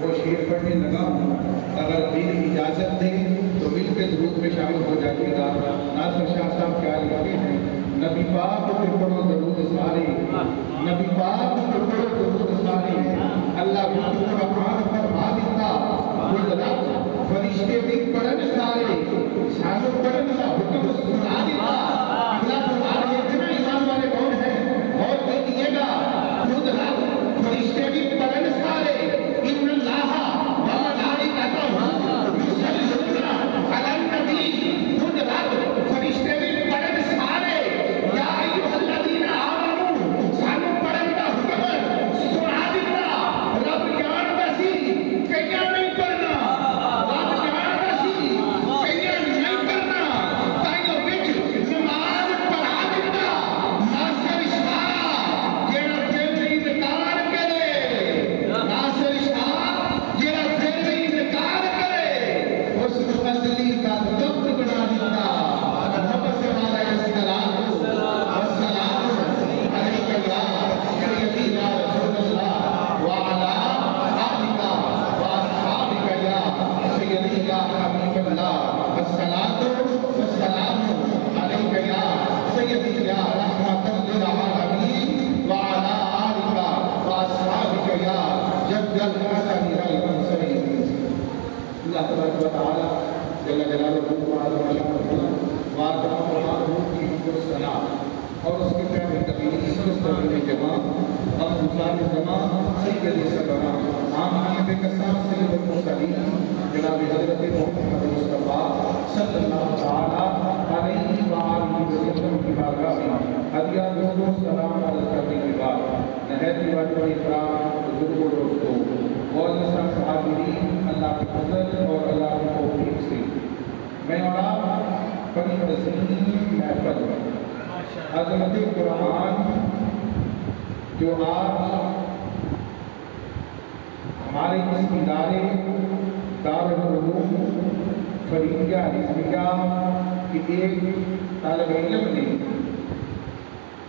وہ شعر پڑھنے لگا ہوں، اگر دین اجازت دے تو مل کے درود میں شامل ہو جائیے گا۔ ناصر شاہ صاحب کیا لکھتے ہیں، نبی پاک پہ پڑھو درود سارے، نبی پاک پہ پڑھو درود سارے، اللہ قرآن فرما دیتا، قدرت فرشتے بھی پڑھن سارے، سانو پڑھن کا حکم سنا دیتا۔ اللہ فرما رہے تھے نا ایمان والے کون ہیں، اور دیکھیے گا قدرت فرشتے بھی پڑھن سارے، ان اللہ وملائکتہ یصلون علی النبی، قدرت فرشتے بھی پڑھن سارے، یا ایھا الذین آمنوا سانو پڑھن کا حکم سنا دیتا۔ رب جان دسی کئیاں نہیں پڑھنا، رب جان دسی کئیاں نہیں پڑھنا، تائیوں وچ نماز پڑھا دیتا۔ ناصر شاہ جیڑا پھر بھی انکار کرے، ناصر شاہ جیڑا پھر بھی انکار کرے، اس کو ازلی کا دفت بنا دیتا۔ محمد صلی اللہ علیہ وسلم والسلام علیکہ یا سیدی یا رسول اللہ وعلا آلکہ واصحابکہ یا سیدی یا حبیب اللہ، الصلاۃ والسلام علیکہ یا سیدی یا رحمۃ للعالمین وعلا آلکہ واصحابکہ یا جد الحسن والمرسلین۔ اللہ تبارک و تعالی جل جلالہ وعظم شانہ وآتم فرمانہ کی سلام اور اس کے پیغمبر نبی صلی جماعت اب حسان زمان سید سلام آمین بے قسم سید المرسلین جناب حضرت محمد مصطفیٰ صلی اللہ تعالی علیہ وآلہ وسلم کی بارگاہ میں ہدیہ درود و سلام عرض کرنے کے بعد نہایت واجب احترام بزرگ و دوستوں معزز حاضرین، اللہ کے فضل اور اللہ کی توفیق سے میں اور آپ بڑی عظیم محفل عظمت قرآن جو آج ہمارے اس ادارے دارالعلوم فریدیہ حزبیہ کے ایک طالب علم نے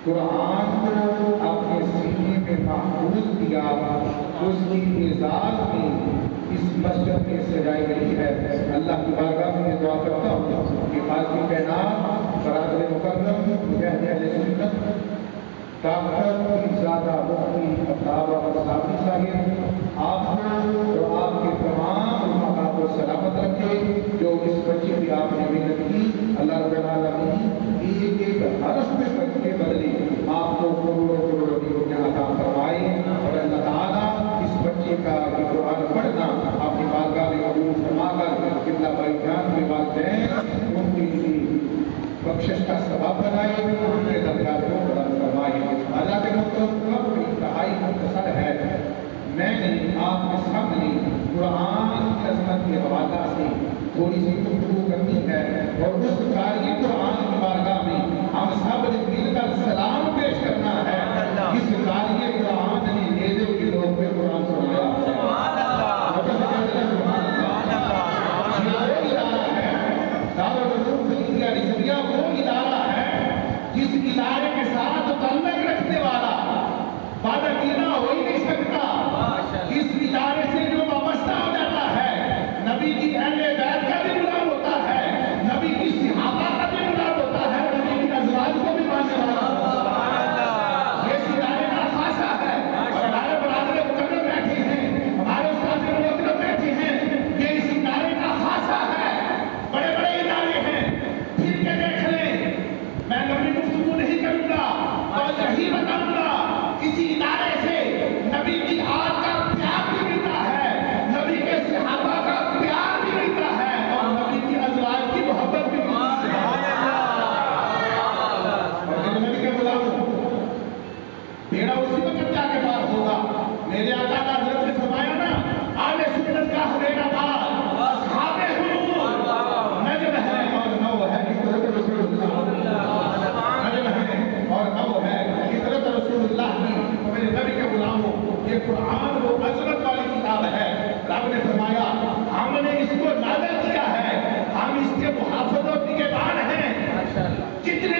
قرآن کو اپنے سینے میں محفوظ کیا، اس کی اعزاز میں اس مسجد میں سجائی گئی ہے۔ اللہ کی بارگاہ میں دعا کرتا ہوں کہ خالق کائنات برادر مکرم اہل سنت ڈاکٹر پیرزادہ مفتی عطا صابری صاحب آپ کو اور آپ کے تمام علماء کو سلامت رکھے، جو اس بچے کی آپ نے محنت کی، اللہ رب العالمین ایک ایک حرف میں پڑھ کے بدلے آپ کو کروڑوں کروڑوں نیکیاں عطا فرمائے، اور اللہ تعالیٰ اس بچے کا یہ قرآن پڑھنا اپنی بارگاہ میں قبول فرما کر قبلہ بھائی جان کے والدین ان کے لیے بخشش کا سبب بنائے، ان کے درجات کو بلند فرمائے۔ اللہ کے مطلب کب انتہائی مختصر ہے، میں نے آپ کے سامنے قرآن کی عظمت کے حوالہ سے تھوڑی سی گفتگو کرنی ہے، اور اس قاری قرآن کی بارگاہ میں ہم سب نے مل کر سلام پیش کرنا ہے۔ اس قاری قرآن نے نیزے کے لوگ پہ قرآن سنایا ہے۔ دارالعلوم فریدیہ حزبیہ وہ ادارہ ہے جس ادارے کے ساتھ تعلق رکھنے والا وعدہ کینا ہو ہی نہیں سکتا۔ اس ادارے سے جو وابستہ ہو جاتا ہے، نبی کی اہل بیت کا بھی غلام ہوتا ہے، نبی کی صحابہ کا بھی غلام ہوتا ہے، نبی کی ازواج کو بھی ماننے والا ہوتا ہے۔ یہ اس ادارے کا خاصہ ہے، اور ہمارے برادر مکرم بیٹھے ہیں، ہمارے استاد محترم بیٹھے ہیں، یہ اس ادارے کا خاصہ ہے۔ بڑے بڑے ادارے ہیں، پھر کے دیکھ لیں، میں لمبی گفتگو نہیں کروں گا اور یہی بتاؤں گا، اسی ادارے سے نبی کی آل کا پیار بھی ملتا ہے، نبی کے صحابہ کا پیار بھی ملتا ہے، اور نبی کی ازواج کی محبت بھی ملتی ہے۔ اور نبی کے غلام میرا اسی وقت جا کے پار ہوگا، میرے آقا کا حضرت نے فرمایا نا، آل سنت کا ہمیرا پار اصحاب حضور نجم ہے اور نو ہے، اطرت رسول اللہ نجم ہے اور نو ہے، اطرت رسول اللہ کی۔ میرے نبی کے غلاموں، یہ قرآن وہ عظمت والی کتاب ہے، رب نے فرمایا ہم نے اس کو نازل کیا ہے، ہم اس کے محافظ و نگہبان ہیں، جتنے